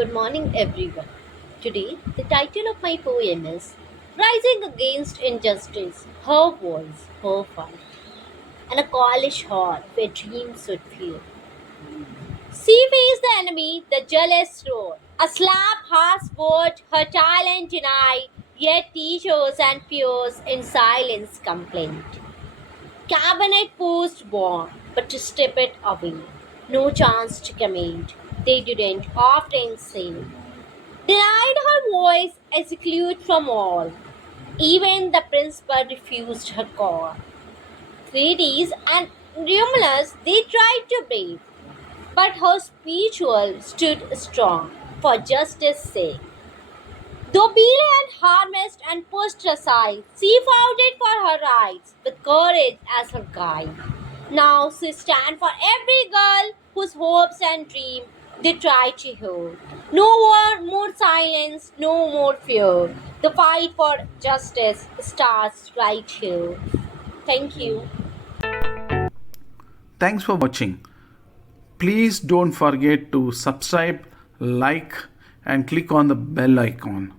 Good morning, everyone. Today, the title of my poem is Rising Against Injustice, Her Voice, Her Fight, and a college hall where dreams would feel. She faced the enemy, the jealous roar. A slap, harsh word, her talent denied, yet teachers and peers in silence complained. Cabinet post born, but to strip it away. No chance to comment. They didn't often say. Denied her voice, excluded from all. Even the principal refused her call. Critics and rumors they tried to break, but her spiritual stood strong for justice' sake. Though Bill had harnessed and pushed aside, she fought it for her rights with courage as her guide. Now she stands for every girl whose hopes and dreams they try to hold. No more silence, no more fear. The fight for justice starts right here. Thank you. Thanks for watching. Please don't forget to subscribe, like, and click on the bell icon.